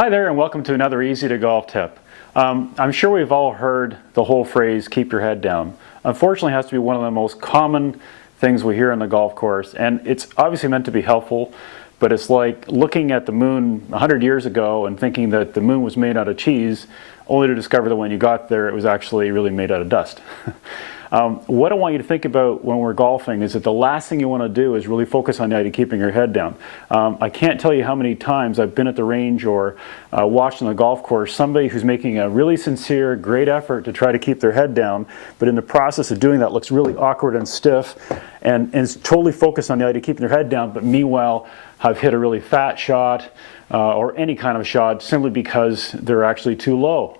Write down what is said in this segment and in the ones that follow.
Hi there and welcome to another easy to golf tip. I'm sure we've all heard the whole phrase, keep your head down. Unfortunately, it has to be one of the most common things we hear on the golf course, and it's obviously meant to be helpful, but it's like looking at the moon 100 years ago and thinking that the moon was made out of cheese, only to discover that when you got there it was actually really made out of dust. What I want you to think about when we're golfing is that the last thing you want to do is really focus on the idea of keeping your head down. I can't tell you how many times I've been at the range or watched on the golf course somebody who's making a really sincere, great effort to try to keep their head down, but in the process of doing that looks really awkward and stiff and is totally focused on the idea of keeping their head down, but meanwhile have hit a really fat shot or any kind of shot simply because they're actually too low.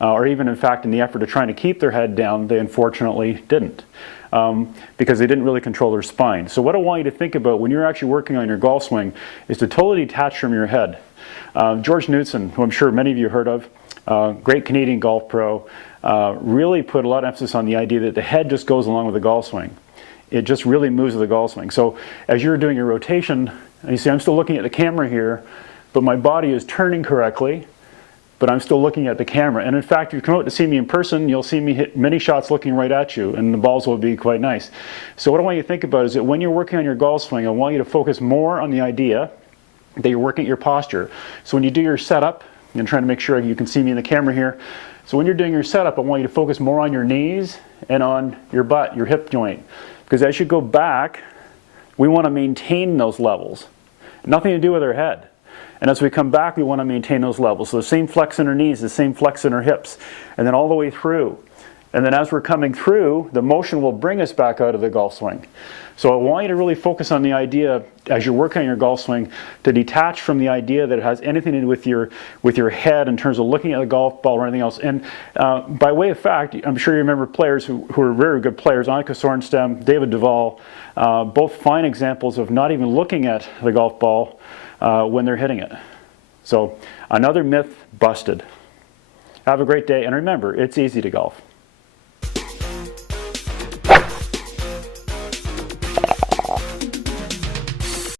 Or even in fact in the effort of trying to keep their head down, they unfortunately didn't because they didn't really control their spine. So what I want you to think about when you're actually working on your golf swing is to totally detach from your head. George Knudson, who I'm sure many of you heard of, great Canadian golf pro, really put a lot of emphasis on the idea that the head just goes along with the golf swing. It just really moves with the golf swing. So as you're doing your rotation, and you see I'm still looking at the camera here, but my body is turning correctly, but I'm still looking at the camera. And in fact, if you come out to see me in person, you'll see me hit many shots looking right at you, and the balls will be quite nice. So what I want you to think about is that when you're working on your golf swing, I want you to focus more on the idea that you're working at your posture. So when you do your setup, I'm trying to make sure you can see me in the camera here. So when you're doing your setup, I want you to focus more on your knees and on your butt, your hip joint. Because as you go back, we want to maintain those levels. Nothing to do with our head. And as we come back, we want to maintain those levels. So the same flex in our knees, the same flex in our hips, and then all the way through. And then as we're coming through, the motion will bring us back out of the golf swing. So I want you to really focus on the idea, as you're working on your golf swing, to detach from the idea that it has anything to do with your head in terms of looking at the golf ball or anything else. And by way of fact, I'm sure you remember players who are very good players, Annika Sorenstam, David Duval, both fine examples of not even looking at the golf ball when they're hitting it. So another myth busted. Have a great day, and remember, it's easy to golf.